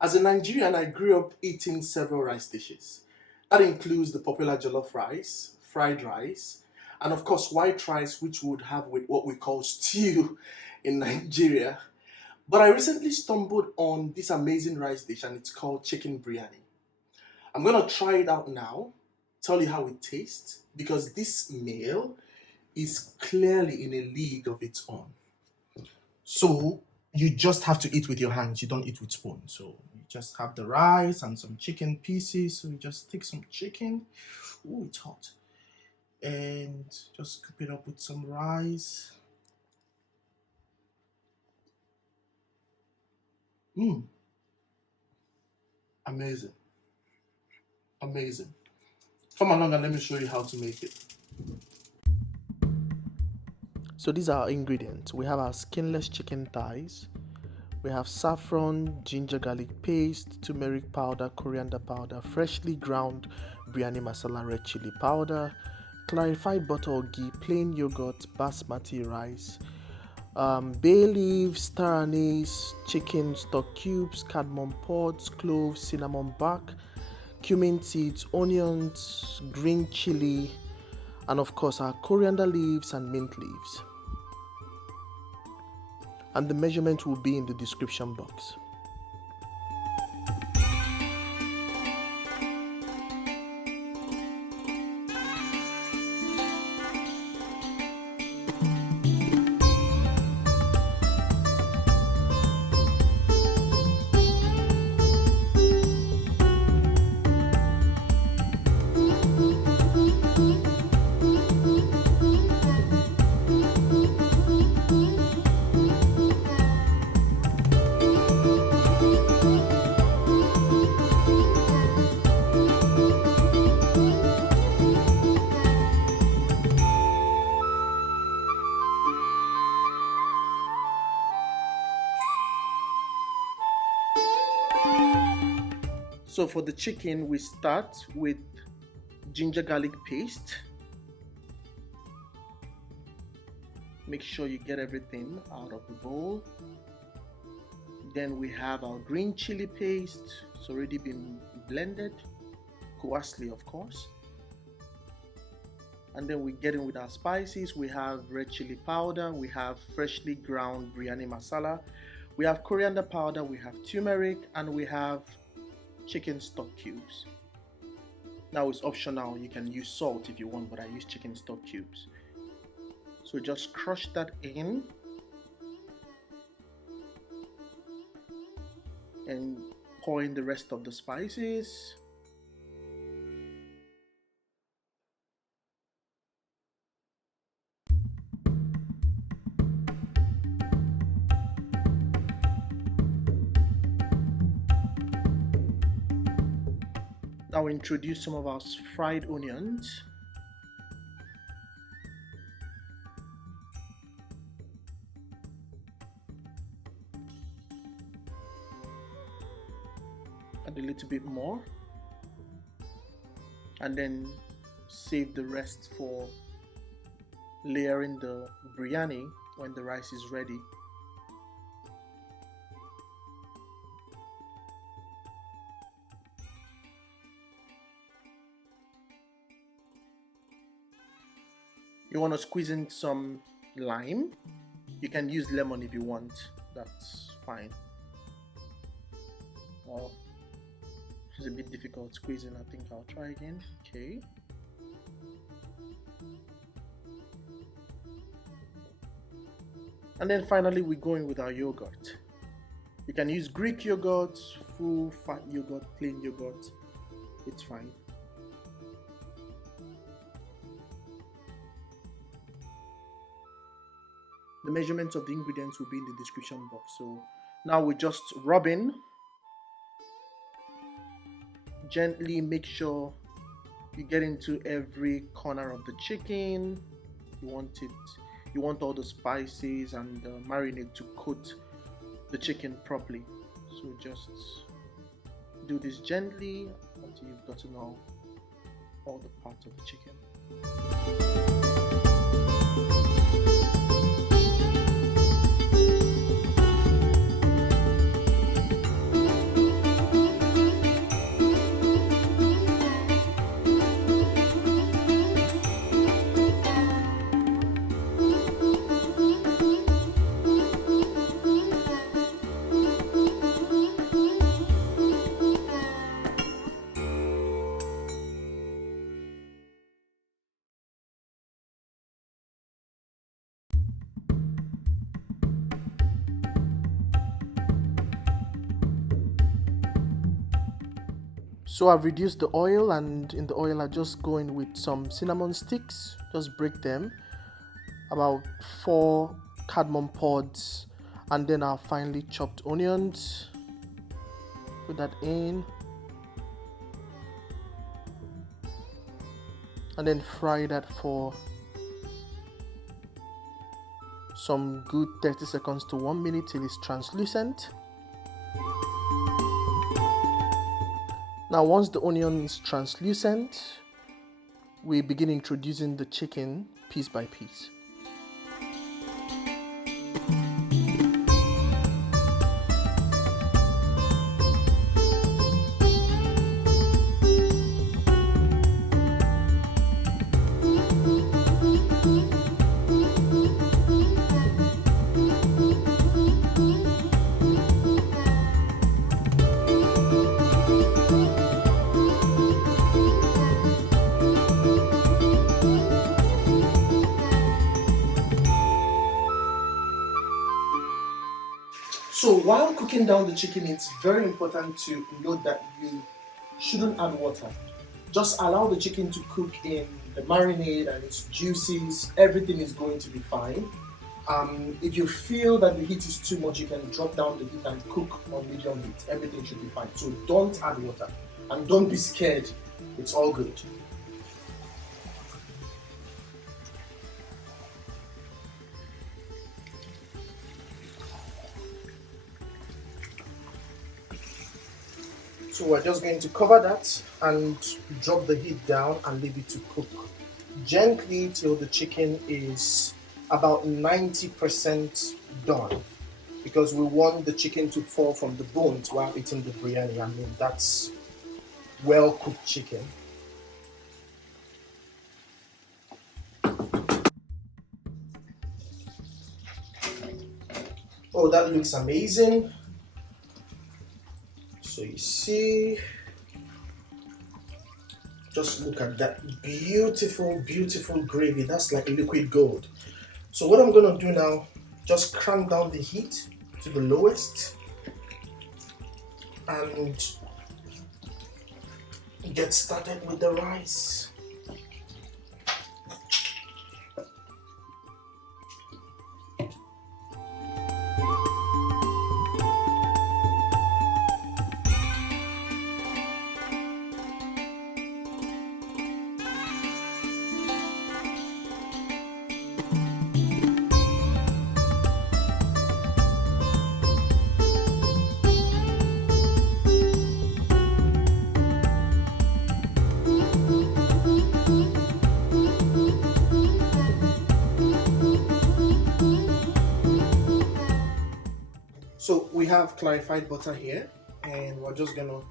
As a Nigerian, I grew up eating several rice dishes. That includes the popular jollof rice, fried rice, and of course white rice, which we would have with what we call stew in Nigeria. But I recently stumbled on this amazing rice dish and it's called chicken biryani. I'm gonna try it out now, tell you how it tastes, because this meal is clearly in a league of its own. So you just have to eat with your hands. You don't eat with spoon. So you just have the rice and some chicken pieces. So you just take some chicken. Oh, it's hot. And just cook it up with some rice. Mmm, amazing. Amazing. Come along and let me show you how to make it. So these are our ingredients. We have our skinless chicken thighs. We have saffron, ginger garlic paste, turmeric powder, coriander powder, freshly ground biryani masala, red chili powder, clarified butter or ghee, plain yogurt, basmati rice, bay leaves, star anise, chicken stock cubes, cardamom pods, cloves, cinnamon bark, cumin seeds, onions, green chili, and of course our coriander leaves and mint leaves. And the measurement will be in the description box. So for the chicken, we start with ginger garlic paste. Make sure you get everything out of the bowl. Then we have our green chili paste. It's already been blended, coarsely of course. And then we get in with our spices. We have red chili powder, we have freshly ground biryani masala, we have coriander powder, we have turmeric, and we have chicken stock cubes. Now it's optional, you can use salt if you want, but I use chicken stock cubes. So just crush that in and pour in the rest of the spices. Now introduce some of our fried onions. Add a little bit more. And then save the rest for layering the biryani when the rice is ready. You want to squeeze in some lime. You can use lemon if you want, that's fine. Oh, it's a bit difficult squeezing, I think I'll try again. Okay. And then finally we're going with our yogurt. You can use Greek yogurt, full fat yogurt, plain yogurt, it's fine. The measurements of the ingredients will be in the description box. So now we just rub in. Gently make sure you get into every corner of the chicken. You want all the spices and the marinade to coat the chicken properly. So just do this gently until you've gotten all the parts of the chicken. So I've reduced the oil, and in the oil I just go in with some cinnamon sticks, just break them, about 4 cardamom pods, and then our finely chopped onions. Put that in, and then fry that for some good 30 seconds to 1 minute till it's translucent. Now once the onion is translucent, we begin introducing the chicken piece by piece. So while cooking down the chicken, it's very important to note that you shouldn't add water. Just allow the chicken to cook in the marinade and its juices. Everything is going to be fine. If you feel that the heat is too much, you can drop down the heat and cook on medium heat. Everything should be fine. So don't add water and don't be scared. It's all good. So we're just going to cover that and drop the heat down and leave it to cook gently till the chicken is about 90% done, because we want the chicken to fall from the bones while eating the biryani. I mean, that's well cooked chicken. Oh, that looks amazing. So you see, just look at that beautiful, beautiful gravy. That's like liquid gold. So what I'm gonna do now, just crank down the heat to the lowest and get started with the rice. So we have clarified butter here, and we're just gonna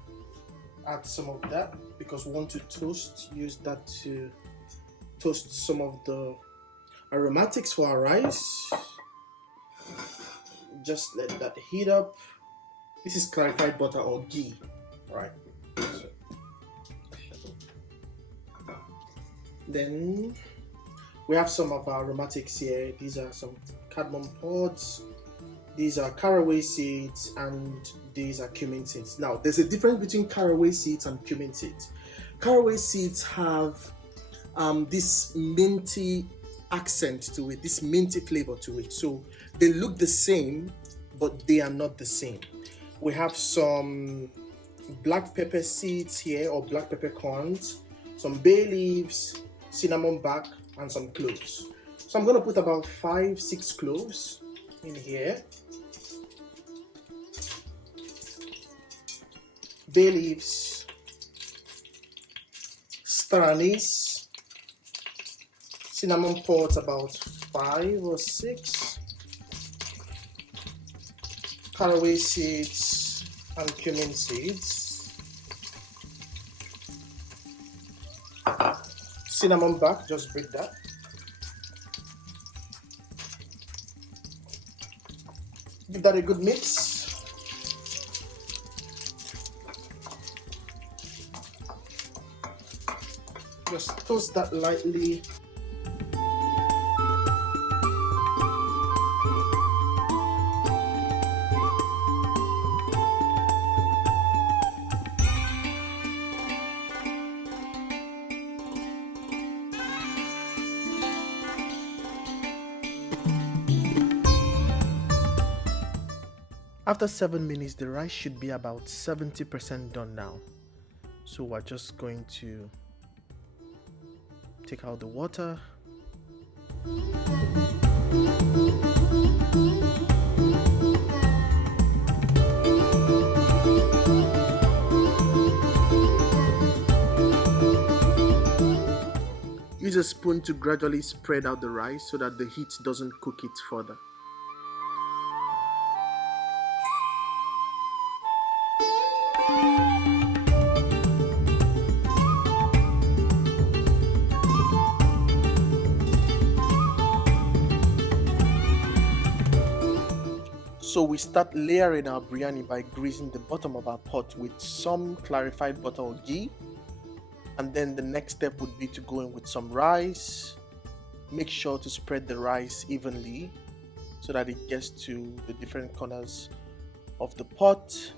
add some of that because we want to use that to toast some of the aromatics for our rice. Just let that heat up. This is clarified butter or ghee, right? So, then we have some of our aromatics here. These are some cardamom pods. These are caraway seeds, and these are cumin seeds. Now, there's a difference between caraway seeds and cumin seeds. Caraway seeds have this minty accent to it, this minty flavor to it. So they look the same, but they are not the same. We have some black pepper seeds here, or black peppercorns, some bay leaves, cinnamon bark, and some cloves. So I'm going to put about 5-6 cloves in here. Bay leaves, star anise, cinnamon pods about 5 or 6, caraway seeds and cumin seeds, cinnamon bark, just break that, give that a good mix. Just toast that lightly. After 7 minutes, the rice should be about 70% done now. So we're just going to take out the water. Use a spoon to gradually spread out the rice so that the heat doesn't cook it further. So we start layering our biryani by greasing the bottom of our pot with some clarified butter or ghee. And then the next step would be to go in with some rice. Make sure to spread the rice evenly so that it gets to the different corners of the pot.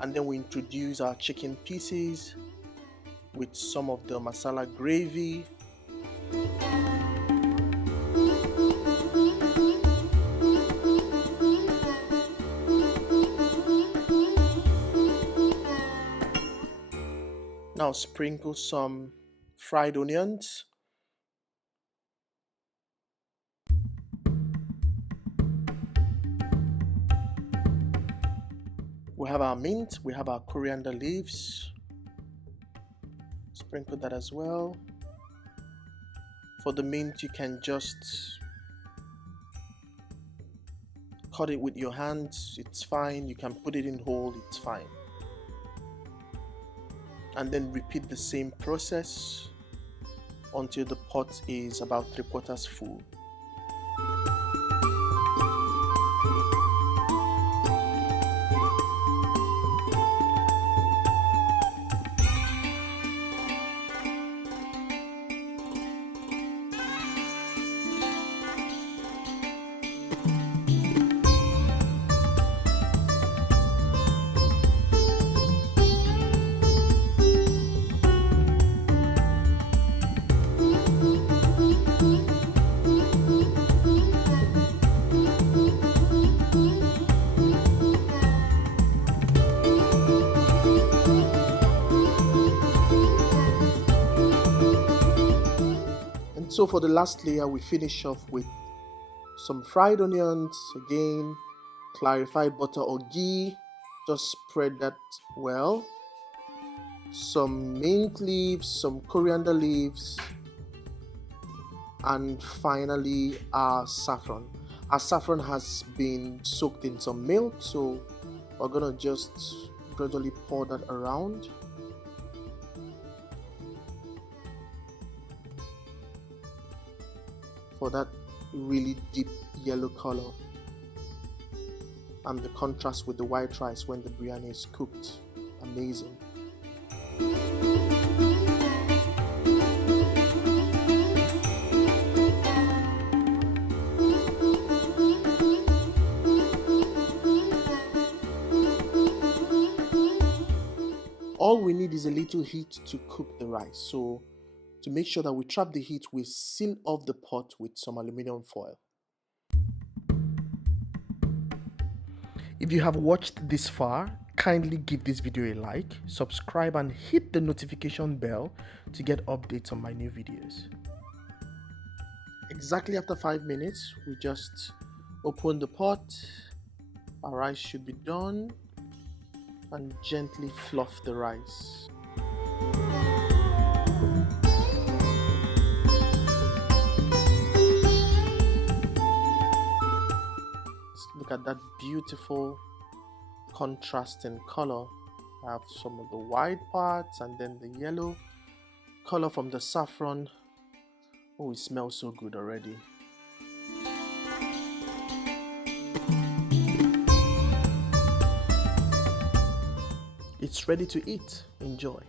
And then we introduce our chicken pieces with some of the masala gravy. Now sprinkle some fried onions. We have our mint, we have our coriander leaves. Sprinkle that as well. For the mint, you can just cut it with your hands, it's fine. You can put it in whole, it's fine. And then repeat the same process until the pot is about 3/4 full. So for the last layer, we finish off with some fried onions, again, clarified butter or ghee, just spread that well, some mint leaves, some coriander leaves, and finally our saffron. Our saffron has been soaked in some milk, so we're gonna just gradually pour that around. For that really deep yellow color and the contrast with the white rice when the biryani is cooked. Amazing. All we need is a little heat to cook the rice. So to make sure that we trap the heat, we seal off the pot with some aluminum foil. If you have watched this far, kindly give this video a like, subscribe and hit the notification bell to get updates on my new videos. Exactly after 5 minutes, we just open the pot. Our rice should be done, and gently fluff the rice. Look at that beautiful contrasting color. I have some of the white parts and then the yellow color from the saffron. Oh, it smells so good already. It's ready to eat. Enjoy.